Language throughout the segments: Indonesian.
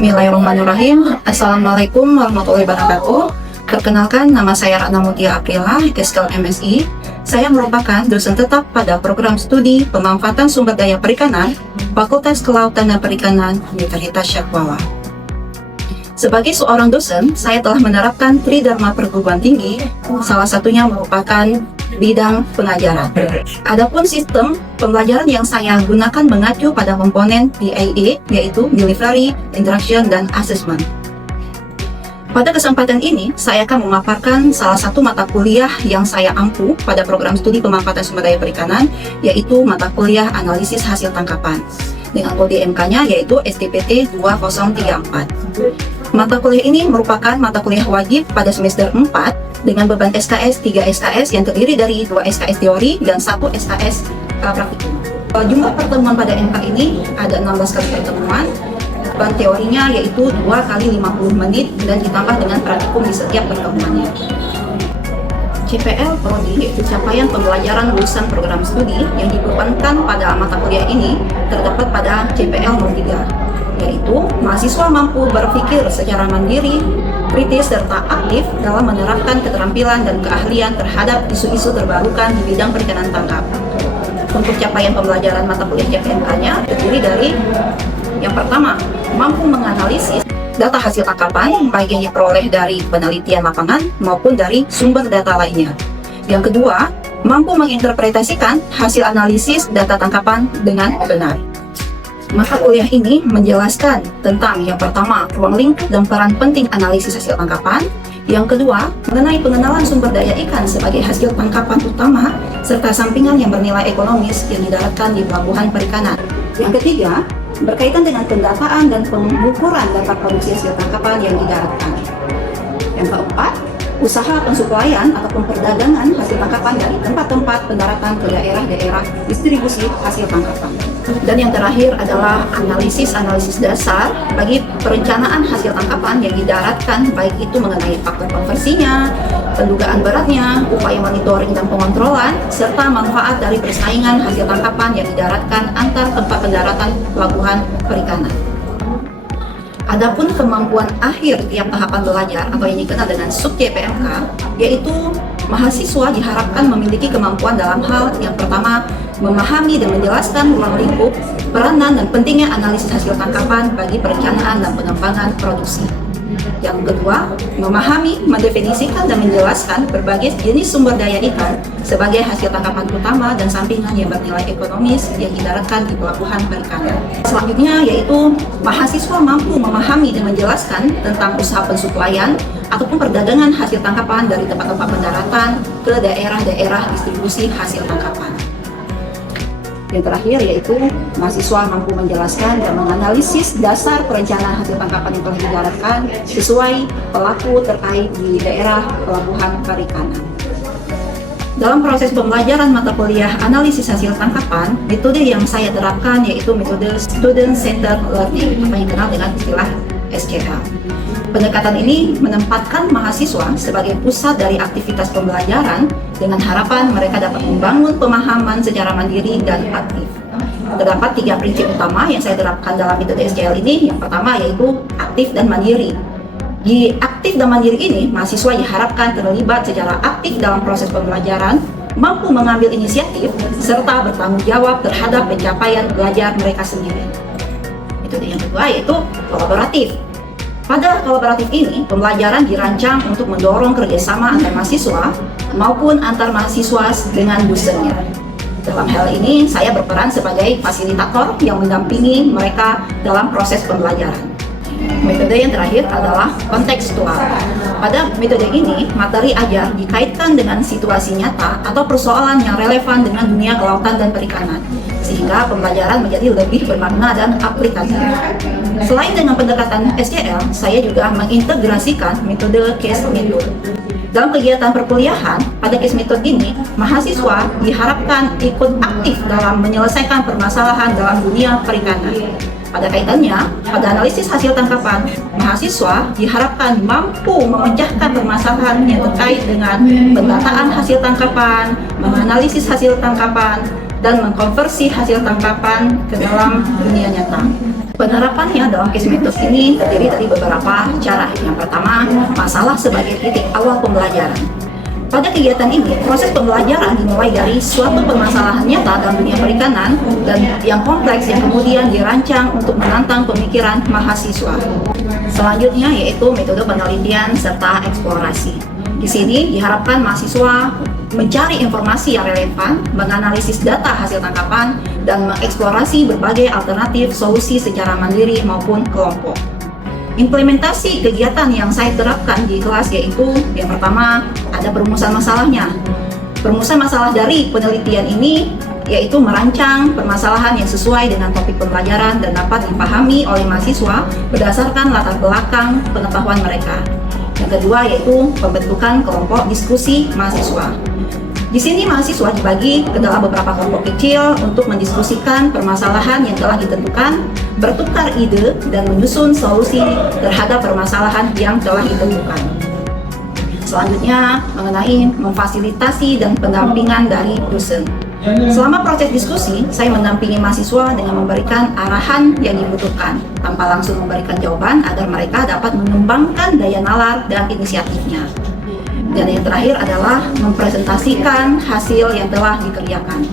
Bismillahirrahmanirrahim. Assalamualaikum warahmatullahi wabarakatuh. Perkenalkan, nama saya Ratna Mutia Aprila, Keskel MSI. Saya merupakan dosen tetap pada program studi pemanfaatan sumber daya perikanan, Fakultas Kelautan dan Perikanan, Universitas Syakwala. Sebagai seorang dosen, saya telah menerapkan Tridharma perguruan tinggi, salah satunya merupakan bidang pengajaran. Adapun sistem pembelajaran yang saya gunakan mengacu pada komponen PIA, yaitu Delivery, Interaction, dan Assessment. Pada kesempatan ini, saya akan memaparkan salah satu mata kuliah yang saya ampu pada program studi pemanfaatan sumber daya perikanan, yaitu mata kuliah analisis hasil tangkapan, dengan kode MK-nya yaitu STPT 2034. Mata kuliah ini merupakan mata kuliah wajib pada semester 4 dengan beban SKS 3 SKS yang terdiri dari 2 SKS teori dan 1 SKS praktikum. Jumlah pertemuan pada MK ini ada 16 kali pertemuan. Beban teorinya yaitu 2 kali 50 menit dan ditambah dengan praktikum di setiap pertemuannya. CPL Prodi yaitu capaian pembelajaran lulusan program studi yang dibebankan pada mata kuliah ini terdapat pada CPL 03, yaitu mahasiswa mampu berpikir secara mandiri, kritis, serta aktif dalam menerapkan keterampilan dan keahlian terhadap isu-isu terbarukan di bidang perikanan tangkap. Untuk capaian pembelajaran mata kuliah CPNK-nya terdiri dari yang pertama, mampu menganalisis data hasil tangkapan baik yang diperoleh dari penelitian lapangan maupun dari sumber data lainnya. Yang kedua, mampu menginterpretasikan hasil analisis data tangkapan dengan benar. Mata kuliah ini menjelaskan tentang yang pertama, ruang lingkup dan peran penting analisis hasil tangkapan. Yang kedua, mengenai pengenalan sumber daya ikan sebagai hasil tangkapan utama, serta sampingan yang bernilai ekonomis yang didaratkan di pelabuhan perikanan. Yang ketiga, berkaitan dengan pendataan dan pengukuran data produksi hasil tangkapan yang didaratkan. Yang keempat, usaha pensuplaian ataupun perdagangan hasil tangkapan dari tempat-tempat pendaratan ke daerah-daerah distribusi hasil tangkapan. Dan yang terakhir adalah analisis dasar bagi perencanaan hasil tangkapan yang didaratkan, baik itu mengenai faktor konversinya, pendugaan beratnya, upaya monitoring dan pengontrolan, serta manfaat dari persaingan hasil tangkapan yang didaratkan antar tempat pendaratan pelabuhan perikanan. Adapun kemampuan akhir tiap tahapan belajar atau yang dikenal dengan sub-CPMK, yaitu mahasiswa diharapkan memiliki kemampuan dalam hal yang pertama, memahami dan menjelaskan ruang lingkup, peranan dan pentingnya analisis hasil tangkapan bagi perencanaan dan pengembangan produksi. Yang kedua, memahami, mendefinisikan dan menjelaskan berbagai jenis sumber daya ikan sebagai hasil tangkapan utama dan sampingan yang bernilai ekonomis yang didaratkan di pelabuhan perikanan. Selanjutnya yaitu mahasiswa mampu memahami dan menjelaskan tentang usaha pensuplaian ataupun perdagangan hasil tangkapan dari tempat-tempat pendaratan ke daerah-daerah distribusi hasil tangkapan. Yang terakhir yaitu mahasiswa mampu menjelaskan dan menganalisis dasar perencanaan hasil tangkapan yang telah didaratkan sesuai pelaku terkait di daerah pelabuhan perikanan. Dalam proses pembelajaran mata kuliah analisis hasil tangkapan, metode yang saya terapkan yaitu metode Student Centered Learning, apa yang dikenal dengan istilah SCL. Pendekatan ini menempatkan mahasiswa sebagai pusat dari aktivitas pembelajaran dengan harapan mereka dapat membangun pemahaman secara mandiri dan aktif. Terdapat 3 prinsip utama yang saya terapkan dalam metode SCL ini. Yang pertama yaitu aktif dan mandiri. Di aktif dan mandiri ini, mahasiswa diharapkan terlibat secara aktif dalam proses pembelajaran, mampu mengambil inisiatif, serta bertanggung jawab terhadap pencapaian belajar mereka sendiri. Metode yang kedua yaitu kolaboratif. Pada kolaboratif ini, pembelajaran dirancang untuk mendorong kerjasama antar mahasiswa maupun antar mahasiswa dengan dosennya. Dalam hal ini, saya berperan sebagai fasilitator yang mendampingi mereka dalam proses pembelajaran. Metode yang terakhir adalah kontekstual. Pada metode ini, materi ajar dikaitkan dengan situasi nyata atau persoalan yang relevan dengan dunia kelautan dan perikanan, sehingga pembelajaran menjadi lebih bermakna dan aplikatif. Selain dengan pendekatan SCL, saya juga mengintegrasikan metode case method. Dalam kegiatan perkuliahan, pada case method ini, mahasiswa diharapkan ikut aktif dalam menyelesaikan permasalahan dalam dunia perikanan. Pada kaitannya, pada analisis hasil tangkapan, mahasiswa diharapkan mampu memecahkan permasalahan yang terkait dengan pendataan hasil tangkapan, menganalisis hasil tangkapan, dan mengkonversi hasil tangkapan ke dalam dunia nyata. Penerapannya dalam case method ini terdiri dari beberapa cara. Yang pertama, masalah sebagai titik awal pembelajaran. Pada kegiatan ini, proses pembelajaran dimulai dari suatu permasalahan nyata dalam dunia perikanan dan yang kompleks yang kemudian dirancang untuk menantang pemikiran mahasiswa. Selanjutnya yaitu metode penelitian serta eksplorasi. Di sini diharapkan mahasiswa mencari informasi yang relevan, menganalisis data hasil tangkapan, dan mengeksplorasi berbagai alternatif solusi secara mandiri maupun kelompok. Implementasi kegiatan yang saya terapkan di kelas yaitu yang pertama ada perumusan masalahnya. Perumusan masalah dari penelitian ini yaitu merancang permasalahan yang sesuai dengan topik pembelajaran dan dapat dipahami oleh mahasiswa berdasarkan latar belakang pengetahuan mereka. Yang kedua yaitu pembentukan kelompok diskusi mahasiswa. Di sini mahasiswa dibagi ke dalam beberapa kelompok kecil untuk mendiskusikan permasalahan yang telah ditentukan, bertukar ide, dan menyusun solusi terhadap permasalahan yang telah ditentukan. Selanjutnya, mengenai memfasilitasi dan pendampingan dari dosen. Selama proses diskusi, saya mendampingi mahasiswa dengan memberikan arahan yang dibutuhkan, tanpa langsung memberikan jawaban agar mereka dapat mengembangkan daya nalar dan inisiatifnya. Dan yang terakhir adalah mempresentasikan hasil yang telah dikerjakan.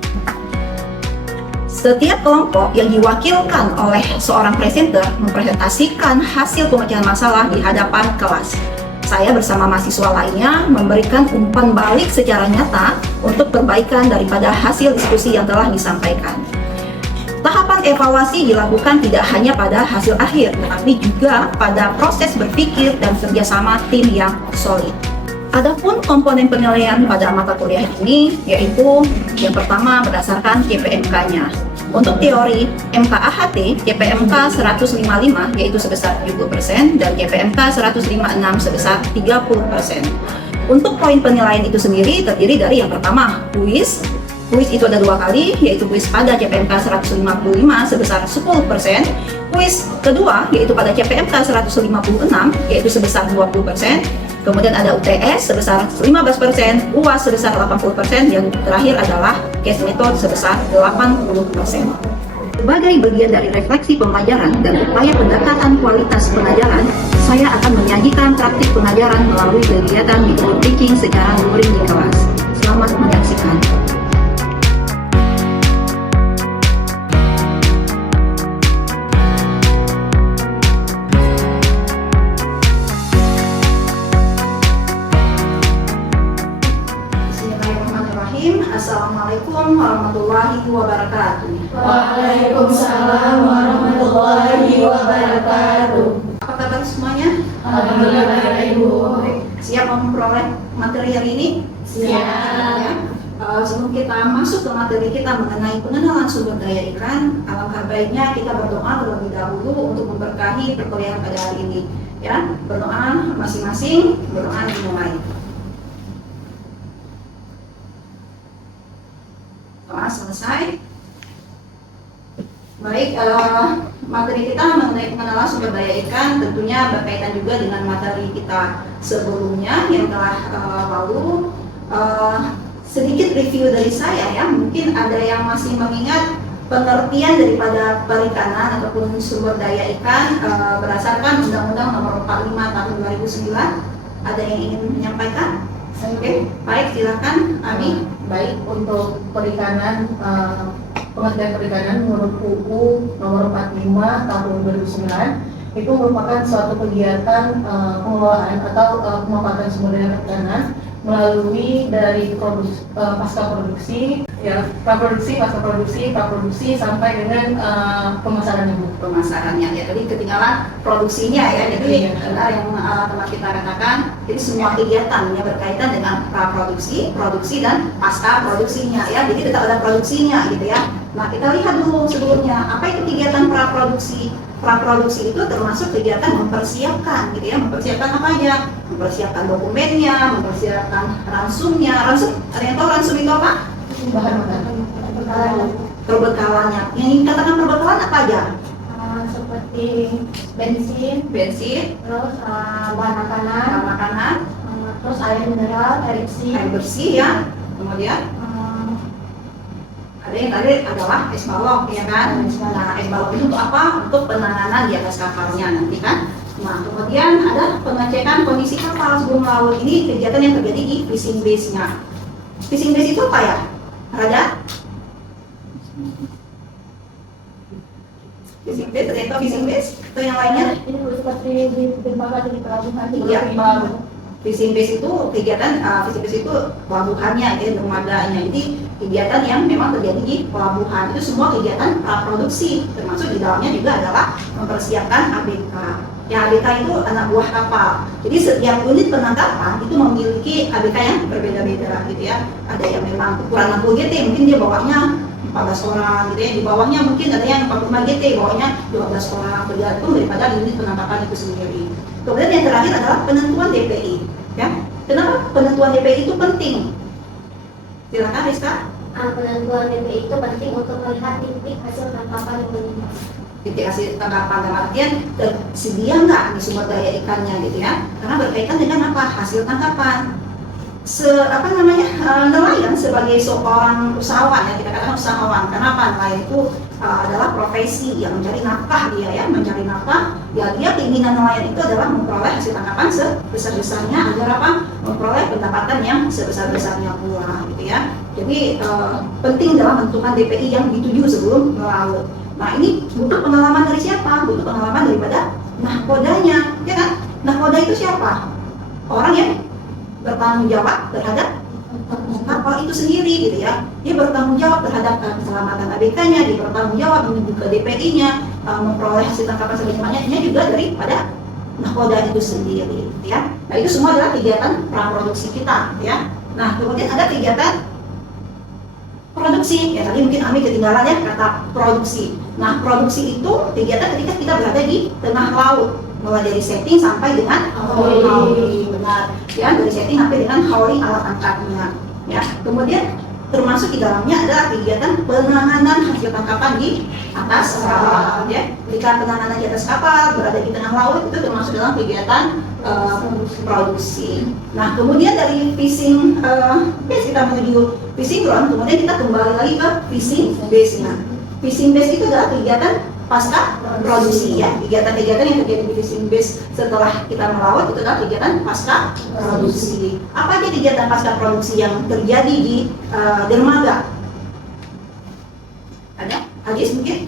Setiap kelompok yang diwakilkan oleh seorang presenter mempresentasikan hasil pemecahan masalah di hadapan kelas. Saya bersama mahasiswa lainnya memberikan umpan balik secara nyata untuk perbaikan daripada hasil diskusi yang telah disampaikan. Tahapan evaluasi dilakukan tidak hanya pada hasil akhir, tetapi juga pada proses berpikir dan kerjasama tim yang solid. Adapun komponen penilaian pada mata kuliah ini yaitu yang pertama berdasarkan CPMK-nya. Untuk teori MKAHT, CPMK 155 yaitu sebesar 70% dan CPMK 156 sebesar 30%. Untuk poin penilaian itu sendiri terdiri dari yang pertama, kuis. Kuis itu ada 2 kali, yaitu kuis pada CPMK 155 sebesar 10%. Kuis kedua yaitu pada CPMK 156 yaitu sebesar 20%. Kemudian ada UTS sebesar 15%, UAS sebesar 80%, yang terakhir adalah case method sebesar 80%. Sebagai bagian dari refleksi pembelajaran dan upaya pendekatan kualitas pengajaran, saya akan menyajikan praktik pengajaran melalui kegiatan micro teaching secara luring di kelas. Selamat menyaksikan. Assalamualaikum warahmatullahi wabarakatuh. Waalaikumsalam warahmatullahi wabarakatuh. Apa kabar semuanya? Alhamdulillah Ibu. Siap memperoleh materi hari ini? Siap. Ya. Sebelum kita masuk ke materi kita mengenai pengenalan sumber daya ikan, alangkah baiknya kita berdoa terlebih dahulu untuk memberkahi perkuliahan pada hari ini. Ya, berdoa masing-masing, berdoa dimulai. Doa selesai. Baik, materi kita mengenai pengenalan sumber daya ikan tentunya berkaitan juga dengan materi kita sebelumnya yang telah lalu. Sedikit review dari saya ya, mungkin ada yang masih mengingat pengertian daripada perikanan ataupun sumber daya ikan berdasarkan Undang-Undang Nomor 45 Tahun 2009. Ada yang ingin menyampaikan? Oke, baik, silakan Ami. Baik, untuk perikanan, pengertian perikanan menurut UU Nomor 45 Tahun 2009 itu merupakan suatu kegiatan pengelolaan atau pemanfaatan sumber daya perikanan melalui dari pasca produksi, ya praproduksi, pasca produksi, praproduksi sampai dengan pemasarannya Bu. Pemasarannya ya, tadi ketinggalan produksinya ya, jadi benar yang teman kita katakan, jadi semua kegiatan yang berkaitan dengan praproduksi, produksi dan pasca produksinya ya, jadi tetap ada produksinya gitu ya. Nah kita lihat dulu sebelumnya apa itu kegiatan praproduksi. Praproduksi itu termasuk kegiatan mempersiapkan gitu ya, mempersiapkan apa aja? Mempersiapkan dokumennya, mempersiapkan ransumnya. Ransum, ada yang tahu ransum itu apa? Bahan makanan. Perbekalannya. Yang dikatakan perbekalan apa aja? Seperti bensin, terus bahan makanan, terus air mineral, air bersih ya. Kemudian ada yang tadi adalah es balok, ya kan? Nah, es balok itu untuk apa? Untuk penanganan di atas kapalnya nanti kan. Nah, kemudian ada pengecekan kondisi kapal sebelum melaut. Ini kegiatan yang terjadi di fishing base-nya. Fishing base itu apa ya? Raja? Fishing base, atau fishing base? Atau yang lainnya? Ini seperti di dermaga di pelabuhan. Iya. Fishing base itu kegiatan, fishing base itu pelabuhannya, ya, dermaganya. Jadi kegiatan yang memang terjadi di pelabuhan. Itu semua kegiatan praproduksi, termasuk di dalamnya juga adalah mempersiapkan ABK. Yang ABK itu anak buah kapal. Jadi setiap unit penangkapan itu memiliki ABK yang berbeda-beda, gitu ya. Ada yang memang ukuran 60 GT, mungkin dia bawahnya 14 orang, gitu ya. Di bawahnya mungkin ada yang 45 GT, bawahnya 12 orang, tergantung daripada unit penangkapan itu sendiri. Kemudian yang terakhir adalah penentuan DPI. Ya, kenapa penentuan DPI itu penting? Silakan Rizka. Penentuan DPI itu penting untuk melihat titik hasil tangkapan yang meningkat. Titik hasil tangkapan dalam artian tersedia nggak nih sumber daya ikannya, gitu ya? Karena berkaitan dengan apa? Hasil tangkapan. Nelayan sebagai seorang usahawan, ya kita katakan usahawan. Kenapa? Nelayan itu adalah profesi yang mencari nafkah, dia ya mencari nafkah. Ya dia keinginan nelayan itu adalah memperoleh hasil tangkapan sebesar-besarnya agar apa? Memperoleh pendapatan yang sebesar-besarnya pula, gitu ya. Jadi penting dalam menentukan DPI yang dituju sebelum melaut. Nah, ini butuh pengalaman dari siapa? Butuh pengalaman daripada nahkodanya, ya kan? Nahkoda itu siapa? Orang yang bertanggung jawab terhadap kapal itu sendiri, gitu ya. Dia bertanggung jawab terhadap keselamatan ABK-nya, dia bertanggung jawab menuju ke DPI-nya, memperoleh hasil tangkapan sebanyak-banyaknya. Ini juga daripada nahkoda itu sendiri, gitu ya. Nah, itu semua adalah kegiatan praproduksi kita, ya. Nah, kemudian ada kegiatan produksi. Ya, tadi mungkin Ami ketinggalan ya kata produksi. Nah, produksi itu kegiatan ketika kita berada di tengah laut, mulai dari setting sampai dengan hauling, benar ya, dari setting sampai dengan hauling alat angkatnya, ya. Kemudian termasuk di dalamnya adalah kegiatan penanganan hasil tangkapan di atas kapal, ya. Ketika penanganan di atas kapal berada di tengah laut itu termasuk dalam kegiatan produksi. Nah, kemudian dari fishing base kita menuju fishing ground, kemudian kita kembali lagi ke fishing base-nya. Fishing base itu adalah kegiatan pasca produksi, ya. Kegiatan-kegiatan yang terjadi di fishing base setelah kita melaut itu adalah kegiatan pasca produksi. Apa aja kegiatan pasca produksi yang terjadi di dermaga? Ada? Hadis mungkin?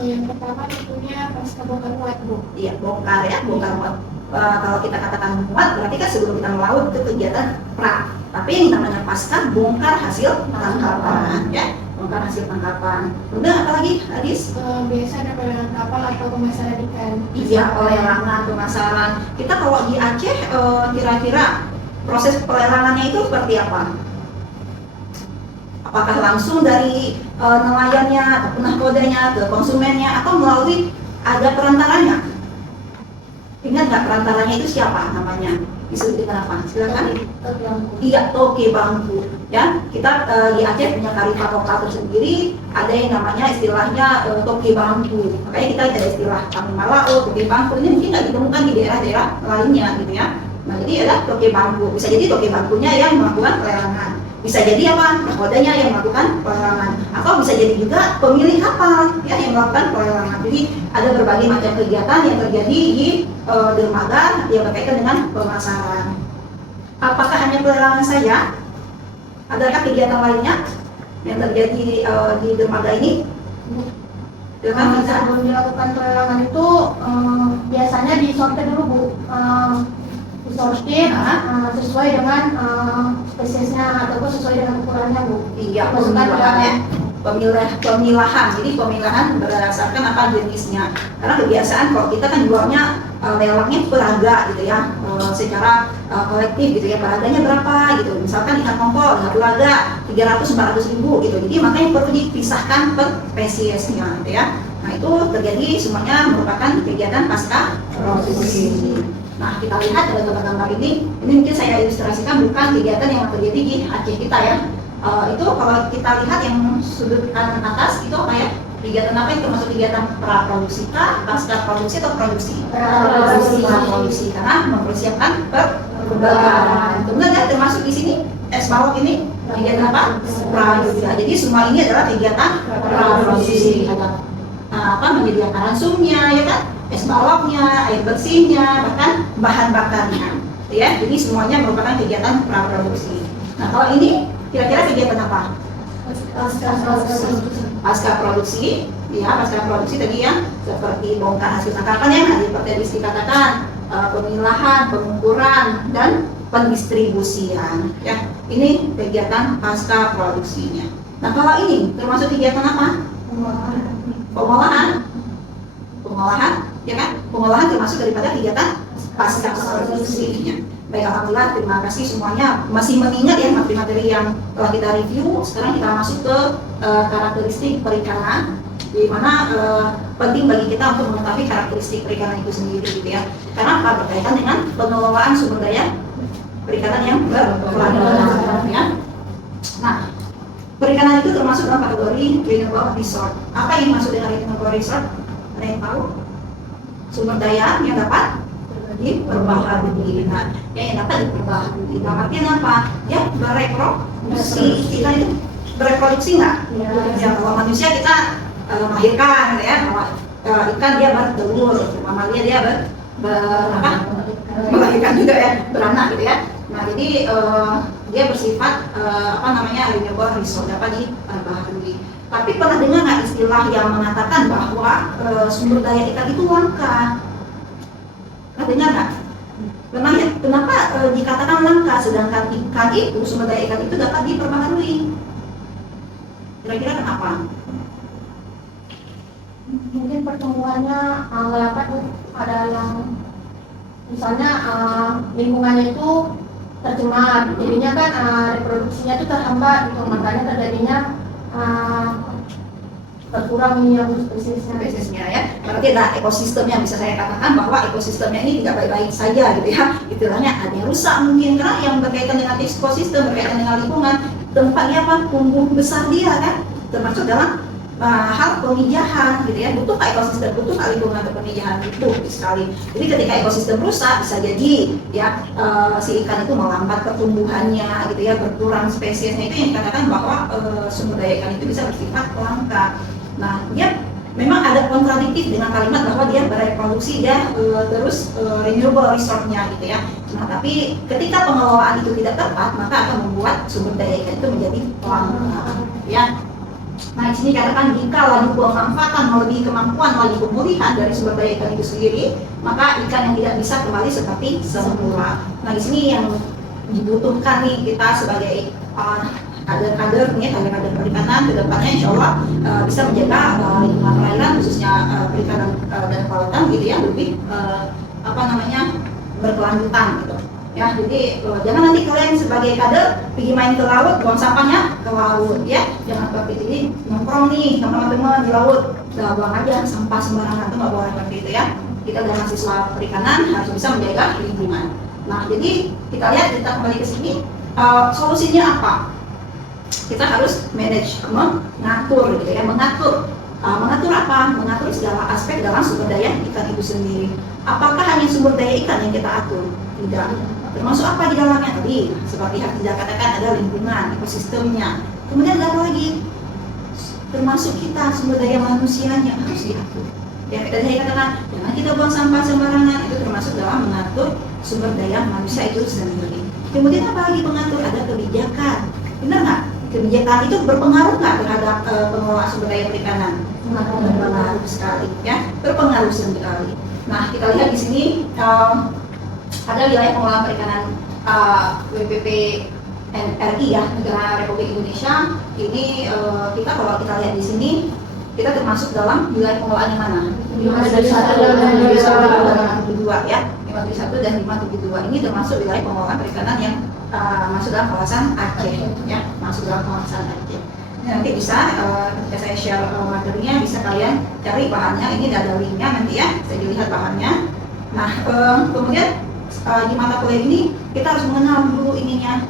Yang pertama tentunya pasca bongkar muat, Bu. Iya, bongkar ya, bongkar muat. Kalau kita katakan muat berarti kan sebelum kita melaut itu kegiatan pra. Tapi yang namanya pasca bongkar hasil tangkapan, ya. Bongkar hasil tangkapan. Udah, apa lagi, Hadis? Biasa ada pelelangan kapal atau pemasaran ikan. Iya, pelelangan, pemasaran. Kita kalau di Aceh kira-kira proses pelelangannya itu seperti apa? Apakah langsung dari nelayannya atau nahkodanya ke konsumennya atau melalui ada perantaranya? Ingat nggak perantaranya itu siapa namanya? Disebutkan apa? Silakan. Iya, toke bangku. Ya, kita di Aceh punya kearifan lokal tersendiri. Ada yang namanya istilahnya toke bangku. Makanya kita ada istilah kami malao, toke bangku. Ini mungkin nggak ditemukan di daerah-daerah lainnya, gitu ya. Nah, jadi ada toke bangku. Bisa jadi toke bangkunya yang melakukan pelelangan. Bisa jadi apa? Nahkodanya yang melakukan pelelangan. Atau bisa jadi juga pemilik kapal ya yang melakukan pelelangan. Jadi ada berbagai macam kegiatan yang terjadi di dermaga yang berkaitan dengan pemasaran. Apakah hanya pelelangan saja? Adakah kegiatan lainnya yang terjadi di dermaga ini? Sebelum dilakukan pelelangan itu biasanya disortir dulu, Bu. Disortir sesuai dengan spesiesnya ataupun sesuai dengan ukurannya, Bu. Iya, pemilahan. Jadi pemilahan berdasarkan apa jenisnya. Karena kebiasaan kalau kita kan jualnya lelangnya peraga gitu ya, secara kolektif gitu ya. Peraganya berapa gitu. Misalkan ikan tongkol satu peraga 300-400 ribu gitu. Jadi makanya perlu dipisahkan per spesiesnya gitu ya. Nah, itu terjadi semuanya merupakan kegiatan pasca produksi. Nah, kita lihat pada gambar ini mungkin saya ilustrasikan bukan kegiatan yang terjadi di Aceh kita ya. Itu kalau kita lihat yang sudut kanan atas itu apa ya? Kegiatan apa yang termasuk kegiatan praproduksi kah, pasca produksi atau produksi? Praproduksi karena mempersiapkan perkembangan. Kemudian ya termasuk di sini es balok ini Kegiatan apa? Praduga. Jadi semua ini adalah kegiatan praproduksi. Menyediakan ransumnya, ya kan? Es baloknya, air bersihnya, bahkan bahan bakarnya. Ya, jadi semuanya merupakan kegiatan praproduksi. Nah, kalau ini kira-kira kegiatan apa? Pasca produksi, ya pasca produksi tadi yang seperti bongkar hasil tangkapan yang tadi dikatakan, pemilahan, pengukuran, dan pendistribusian. Ya, ini kegiatan pasca produksinya. Nah, kalau ini termasuk kegiatan apa? Pengolahan, ya kan? Pengolahan termasuk daripada kegiatan pasca produksinya. Baik, alhamdulillah, terima kasih semuanya masih mengingat ya materi-materi yang telah kita review. Sekarang kita masuk ke karakteristik perikanan, di mana penting bagi kita untuk mengetahui karakteristik perikanan itu sendiri, gitu ya. Karena apa? Berkaitan dengan pengelolaan sumber daya perikanan yang berkelanjutan, ya. Nah, perikanan itu termasuk dalam kategori renewable resource. Apa yang masuk dengan renewable resource? Ada yang tahu? Sumber daya yang dapat diperbaharui. Nah, yang dapat diperbaharui. Artinya apa? Ya, bereproduksi. Kita itu bereproduksi nggak? Ya, kalau manusia kita melahirkan, ya. Ikan dia bertelur, mamalia dia melahirkan juga ya, beranak gitu ya. Nah, jadi dia bersifat renewable resource, dapat diperbaharui. Tapi pernah dengar nggak istilah yang mengatakan bahwa sumber daya ikan itu langka? Pernah dengar nggak? Pernah ya? Kenapa dikatakan langka sedangkan ikan itu, sumber daya ikan itu dapat diperbaharui? Kira-kira kenapa? Mungkin pertumbuhannya dapat ada yang misalnya lingkungannya itu tercemar, jadinya kan reproduksinya itu terhambat gitu, makanya terjadinya berkurang yang spesiesnya Ya. Berarti ada ekosistem yang bisa saya katakan bahwa ekosistemnya ini tidak baik-baik saja gitu ya. Istilahnya ada yang rusak mungkin, karena yang berkaitan dengan ekosistem, berkaitan dengan lingkungan, tempatnya apa? Tumbuh besar dia kan, termasuk dalam hal pemijahan gitu ya. Butuh ekosistem, butuh lingkungan untuk pemijahan, butuh sekali. Jadi ketika ekosistem rusak, bisa jadi ya si ikan itu melambat pertumbuhannya gitu ya, berkurang spesiesnya. Itu yang dikatakan bahwa sumber daya ikan itu bisa bersifat langka. Nah, dia memang ada kontradiktif dengan kalimat bahwa dia bereproduksi, dia terus renewable resource-nya gitu ya. Nah, tapi ketika pengelolaan itu tidak tepat, maka akan membuat sumber daya ikan itu menjadi langka ya. Nah, di sini katakan jika laju pemanfaatan melebihi kemampuan laju pemulihan dari sumber daya ikan itu sendiri, maka ikan yang tidak bisa kembali seperti semula. Nah, di sini yang dibutuhkan nih kita sebagai kader-kader perikanan ke depannya, insya Allah bisa menjaga lingkungan perairan, khususnya perikanan dan kelautan gitu ya, lebih berkelanjutan gitu. Ya, jadi jangan nanti kalian sebagai kader pergi main ke laut, buang sampahnya ke laut ya. Jangan seperti ini, nongkrong nih teman-teman di laut, buang aja sampah sembarangan, itu nggak boleh seperti itu ya. Kita dan mahasiswa perikanan harus bisa menjaga lingkungan. Nah, jadi kita lihat, kita kembali ke sini, solusinya apa? Kita harus manage, mengatur gitu ya, mengatur apa? Mengatur segala aspek dalam sumber daya ikan itu sendiri. Apakah hanya sumber daya ikan yang kita atur? Tidak. Termasuk apa di dalamnya tadi? Seperti yang tidak katakan, ada lingkungan, ekosistemnya. Kemudian ada apa lagi? Termasuk kita, sumber daya manusianya harus diatur. Ya, tadi saya katakan, jangan kita buang sampah sembarangan, itu termasuk dalam mengatur sumber daya manusia itu sendiri. Kemudian apa lagi mengatur? Ada kebijakan. Benar nggak? Kebijakan itu berpengaruh nggak terhadap pengelolaan sumber daya perikanan? Berpengaruh sekali, ya, berpengaruh sekali. Nah, kita lihat di sini ada wilayah pengelolaan perikanan WPP RI ya, Negara Republik Indonesia. Ini kita kalau kita lihat di sini, kita termasuk dalam wilayah pengelolaan yang mana? 571 ya, 571 dan 572 ini termasuk wilayah pengelolaan perikanan yang masuk dalam kawasan Aceh ya, masuk dalam kawasan Aceh. Nanti bisa ketika saya share materinya bisa kalian cari bahannya, ini ada linknya nanti ya, saya dilihat bahannya. Nah, kemudian di mata kuliah ini kita harus mengenal dulu ininya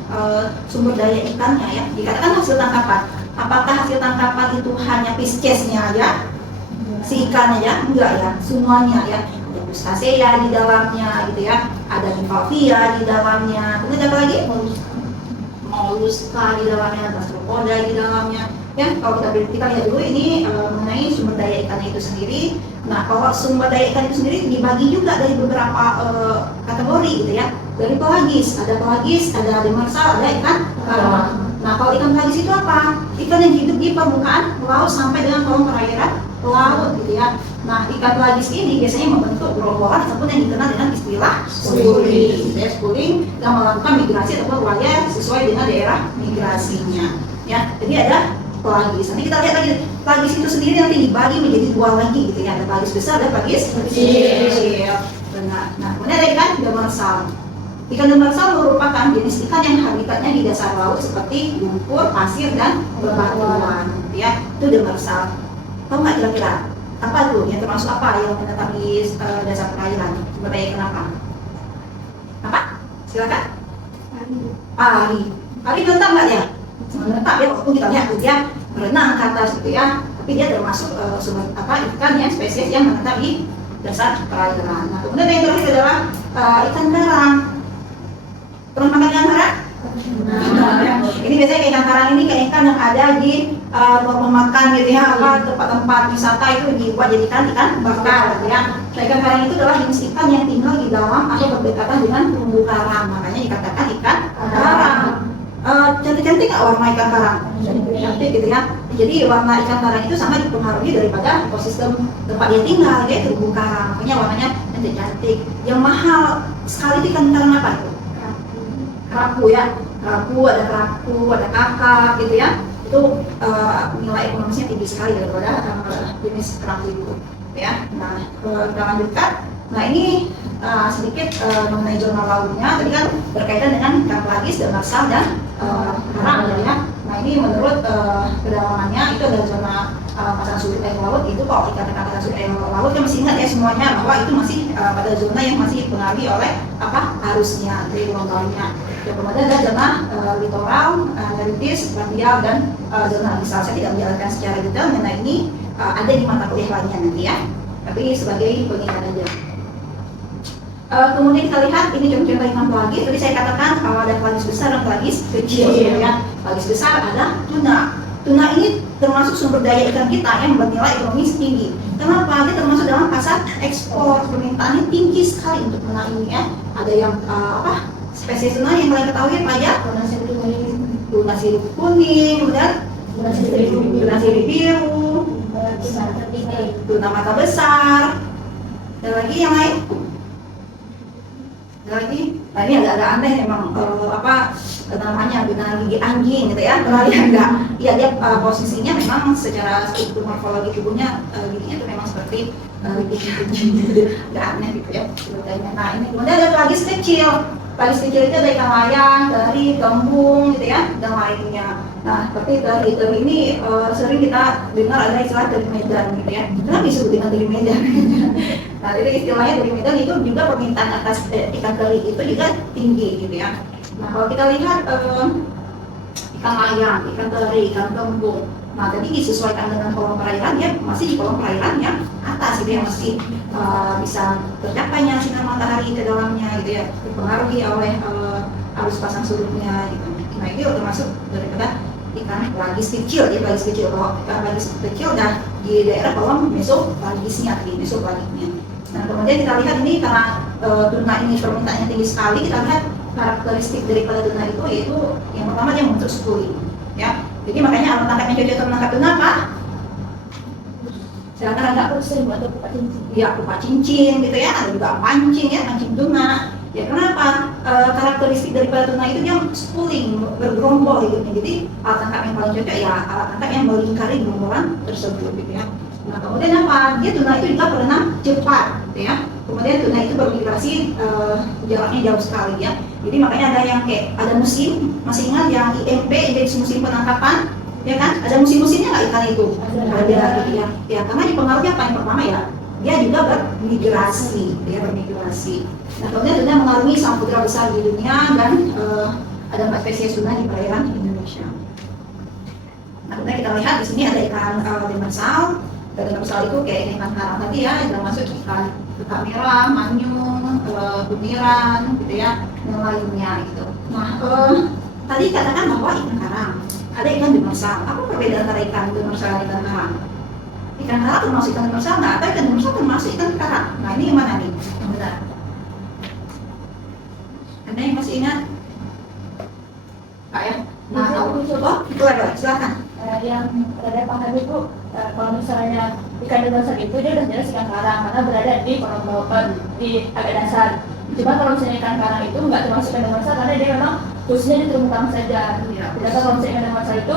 sumber daya ikannya ya. Dikatakan hasil tangkapan, apakah hasil tangkapan itu hanya piscesnya aja, si ikannya ya? Enggak ya, semuanya ya. Ada crustacea di dalamnya gitu ya, ada nymphalaria di dalamnya. Kemudian apa lagi? moluska di dalamnya, gastropoda di dalamnya. Ya, kalau kita lihat dulu ini mengenai sumber daya ikannya itu sendiri. Nah, kalau sumber daya ikan itu sendiri dibagi juga dari beberapa kategori gitu ya. Dari pelagis, ada demersal, ada ikan karang. Nah, kalau ikan pelagis itu apa? Ikan yang hidup di permukaan laut sampai dengan kolom perairan laut gitu ya. Nah, ikan pelagis ini biasanya membentuk gerombolan ataupun yang dikenal dengan istilah schooling. Schooling yang melakukan migrasi ataupun berlayar sesuai dengan daerah migrasinya. Ya, jadi ada pelagis. Nanti kita lihat lagi pelagis itu sendiri nanti dibagi menjadi dua lagi gitu ya. Ada pelagis besar dan pelagis kecil. Benar. Nah, kemudian ada ikan demersal. Ikan demersal merupakan jenis ikan yang habitatnya di dasar laut seperti lumpur, pasir, dan bebatuan. Ya, itu demersal. Tahu nggak kira-kira apa tuh yang termasuk apa yang menetap di dasar perairan? Sumber daya ikan apa? Apa? Silakan. Ari menetap nggak ya? Menetap ya, walaupun kita lihat dia berenang ke atas gitu ya, tapi dia termasuk sumber ikan yang spesies yang menetap di dasar perairan. Nah, kemudian yang terakhir adalah ikan karang. Pernah makan ikan karang? Ini biasanya ikan karang ini kayak ikan yang ada di pemakan gitu ya, tempat-tempat wisata itu dibuat jadikan ikan bakar gitu ya. Nah, ikan karang itu adalah jenis ikan yang tinggal di dalam atau berdekatan dengan terumbu karang, makanya dikatakan ikan karang. Cantik-cantik nggak warna ikan karang? Cantik gitu ya. Jadi warna ikan karang itu sangat dipengaruhi daripada ekosistem tempat dia tinggal, yaitu terumbu karang. Makanya warnanya cantik-cantik. Yang mahal sekali itu ikan karang apa itu? Kerapu ya, ada kakap gitu ya. Itu nilai ekonomisnya tinggi sekali daripada jenis kerapu itu ya. Nah, kita lanjutkan. Nah, ini sedikit mengenai zona lautnya. Tadi kan berkaitan dengan ikan pelagis, demersal, dan karang ya. Nah, ini menurut kedalamannya itu adalah zona pasang surut air laut. Itu kalau ikan pasang surut air laut kan masih ingat ya semuanya bahwa itu masih pada zona yang masih dipengaruhi oleh arusnya dari gelombangnya. Kemudian ada zona litoral, neritis, radial, dan zona abyssal. Saya tidak menjelaskan secara detail mengenai ini, ada di mata kuliah lainnya nanti ya. Tapi sebagai pengingat aja. Kemudian kita lihat ini contoh-contoh ikan pelagis. Tadi saya katakan kalau ada pelagis besar dan pelagis kecil. Ya. Pelagis besar ada tuna. Tuna ini termasuk sumber daya ikan kita yang bernilai ekonomis tinggi. Kenapa? Dia termasuk dalam pasar ekspor, permintaannya tinggi sekali untuk tuna ini ya. Ada yang spesies tuna yang kalian ketahui apa aja? Tuna sirip kuning, kemudian tuna sirip biru, tuna mata besar. Ada lagi yang lain? Ada lagi? Nah, ini agak aneh memang namanya tuna gigi anjing gitu ya. Kalian enggak? Iya, dia posisinya memang secara struktur morfologi tubuhnya giginya itu memang seperti gigi anjing. Agak aneh gitu ya. Nah, ini kemudian ada pelagis kecil. Pelagis kecil itu ada ikan layang, teri, kembung gitu ya, dan lainnya. Nah, seperti teri ini sering kita dengar ada istilah teri Medan gitu ya. Kenapa disebut dengan teri Medan? Nah, jadi istilahnya teri Medan itu juga permintaan atas ikan teri itu juga tinggi gitu ya. Nah, kalau kita lihat ikan layang, ikan teri, ikan kembung. Nah, tadi disesuaikan dengan kolom perairan, dia masih di kolom perairan yang atas gitu ya, masih bisa tercapainya sinar matahari ke dalamnya gitu ya, dipengaruhi oleh arus pasang surutnya gitu. Nah, itu termasuk daripada ikan pelagis kecil ya, pelagis kecil. Kalau ikan pelagis kecil udah di daerah kolom mesopelagisnya tadi, mesopelagiknya. Nah, kemudian kita lihat ini karena tuna ini permintaannya tinggi sekali, kita lihat karakteristik daripada tuna itu yaitu yang pertama dia membentuk schooling ya. Jadi makanya alat tangkap yang cocok untuk menangkap tuna apa? Silakan ada atau kupat cincin. Iya, kupat cincin gitu ya. Ada juga pancing ya, pancing tuna. Ya kenapa? Karakteristik daripada tuna itu dia schooling, bergerombol gitu. Jadi alat tangkap yang paling cocok ya alat tangkap yang melingkari gerombolan tersebut gitu ya. Nah, kemudian apa? Dia tuna itu juga berenang cepat gitu ya. Kemudian tuna itu bermigrasi jaraknya jauh sekali ya. Jadi makanya ada yang kayak ada musim, masih ingat yang IMP, indeks musim penangkapan, ya kan? Ada musim-musimnya nggak ikan itu? Ada gitu ya. Ya karena dipengaruhi apa? Yang pertama ya, dia juga bermigrasi, Nah, kemudian tuna mengarungi samudra besar di dunia dan ada 4 spesies tuna di perairan Indonesia. Nah, kemudian kita lihat di sini ada ikan demersal. Dan demersal itu kayak ikan karang tadi ya, termasuk ikan tukak merah, manyung, buniran gitu ya, yang lainnya gitu. Nah, tadi katakan bahwa ikan karang, ada ikan demersal. Apa perbedaan antara ikan demersal dan ikan karang? Ikan karang termasuk ikan demersal nggak? Atau ikan demersal termasuk ikan karang? Nah ini yang mana nih? Yang benar. Anda yang masih ingat? Pak ya? Nah, tahu. Oh, itu ada. Silakan. Yang berada Pak Habib itu kalau misalnya ikan demersal itu dia udah jelas ikan karang karena berada di kolom bawah di agak dasar. Cuma kalau misalnya ikan karang itu nggak termasuk ikan demersal karena dia memang khususnya di terumbu karang saja. Sedangkan kalau misalnya ikan demersal itu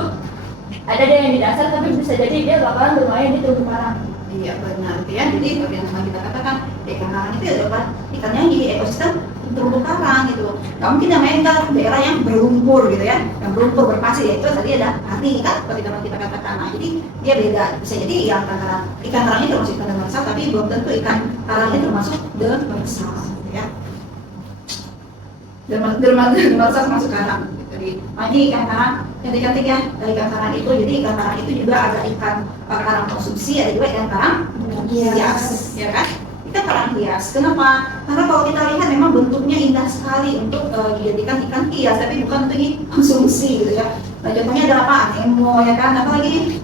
ada dia yang di dasar tapi bisa jadi dia bakalan bermain di terumbu karang. Iya benar ya. Jadi bagian yang kita katakan ikan karang itu adalah ikan yang di ekosistem terumbu karang gitu. Nggak mungkin namanya ke daerah yang berlumpur gitu ya, yang berlumpur berpasir ya itu tadi ada arti kan seperti kita katakan. Nah jadi dia beda. Bisa jadi yang ikan karangnya termasuk ikan demersal tapi belum tentu ikan karangnya termasuk demersal ya. Demersal termasuk karang. Jadi ini ikan karang cantik-cantik ya dari ikan karang itu. Jadi ikan karang itu juga ada ikan karang konsumsi, ada juga ikan karang hias, ya kan? Ikan karang hias. Kenapa? Karena kalau kita lihat memang bentuknya indah sekali untuk dijadikan ikan hias, tapi bukan untuk konsumsi gitu ya. Nah contohnya ada apa? Nemo ya kan? Apa lagi?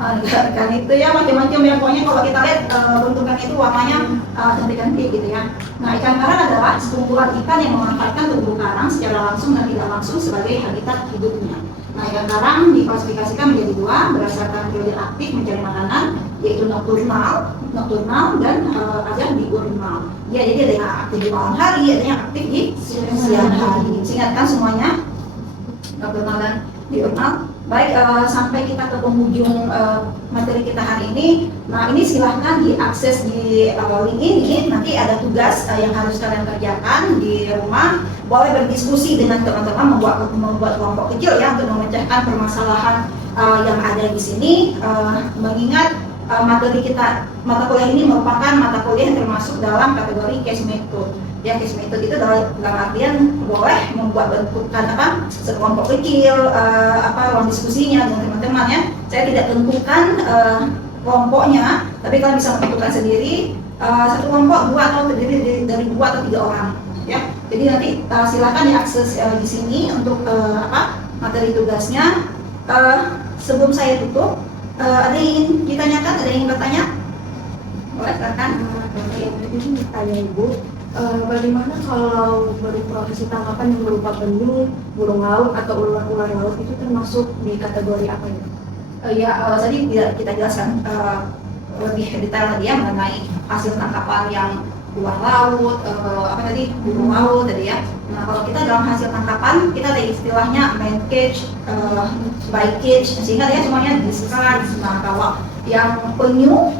Ikan itu ya macam-macam ya. Pokoknya kalau kita lihat bentukannya itu warnanya cantik-cantik gitu ya. Nah ikan karang adalah sekumpulan ikan yang memanfaatkan terumbu karang secara langsung dan tidak langsung sebagai habitat hidupnya. Nah ikan karang diklasifikasikan menjadi dua berdasarkan periode aktif mencari makanan, yaitu nokturnal dan ada diurnal. Ya jadi ada yang aktif di malam hari, ada yang aktif di siang hari. Ingatkan semuanya nokturnal dan diurnal. Baik, sampai kita ke penghujung materi kita hari ini. Nah ini silahkan diakses di link ini. Nanti ada tugas yang harus kalian kerjakan di rumah. Boleh berdiskusi dengan teman-teman, membuat kelompok kecil ya untuk memecahkan permasalahan yang ada di sini. Mengingat materi kita, mata kuliah ini merupakan mata kuliah yang termasuk dalam kategori case method. Ya, case method itu dalam artian boleh membuat bentukan sekelompok kecil, ruang diskusinya dengan teman-teman ya. Saya tidak tentukan kelompoknya, tapi kalian bisa menentukan sendiri satu kelompok dua atau terdiri dari 2 atau 3 orang. Ya, jadi nanti silakan diakses di sini untuk materi tugasnya. Sebelum saya tutup, ada yang ingin ditanyakan? Ada yang ingin bertanya? Boleh, silakan. Ini bertanya Ibu, bagaimana kalau profesi tangkapan yang berupa penyu, burung laut atau ular laut itu termasuk di kategori apa ya? Tadi tidak kita jelaskan lebih detail tadi ya mengenai hasil tangkapan yang ular laut, burung laut tadi ya. Nah kalau kita dalam hasil tangkapan kita ada istilahnya main catch, by catch, sehingga dia semuanya discard. Nah kalau yang penyu,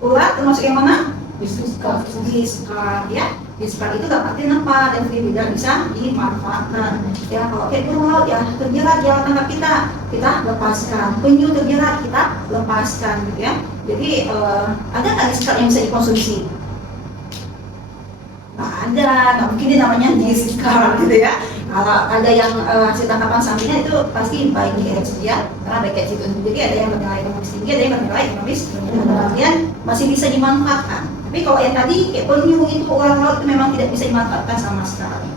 ular termasuk yang mana? Discard ya. Discard itu dapat apa dan tidak bisa dimanfaatkan. Ya kalau kayak burung laut ya terjerat jangan tangkap kita lepaskan. Penyu terjerat kita lepaskan gitu ya. Jadi ada nggak discard yang bisa dikonsumsi? Nggak mungkin dia namanya discard gitu ya. Kalau ada yang hasil tangkapan sampingnya itu pasti by catch ya, karena by catch itu. Jadi ada yang bernilai ekonomis tinggi, ada yang bernilai ekonomis kemudian masih bisa dimanfaatkan. Tapi kalau yang tadi kayak penyu itu ular laut itu memang tidak bisa dimanfaatkan sama sekali.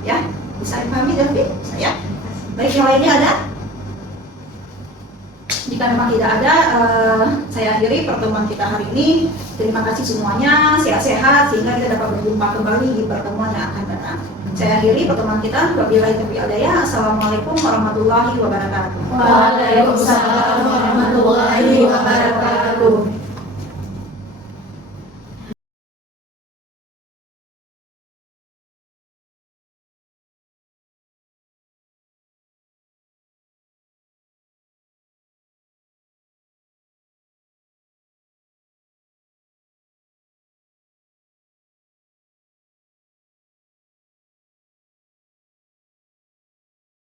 Ya, bisa dipahami David? Saya. Baik, yang lainnya ada? Jika memang tidak ada, saya akhiri pertemuan kita hari ini. Terima kasih semuanya, sehat-sehat sehingga kita dapat berjumpa kembali di pertemuan yang akan datang. Saya akhiri pertemuan kita. Wabillahi taufiq wal hidayah. Assalamualaikum warahmatullahi wabarakatuh. Waalaikumsalam warahmatullahi wabarakatuh.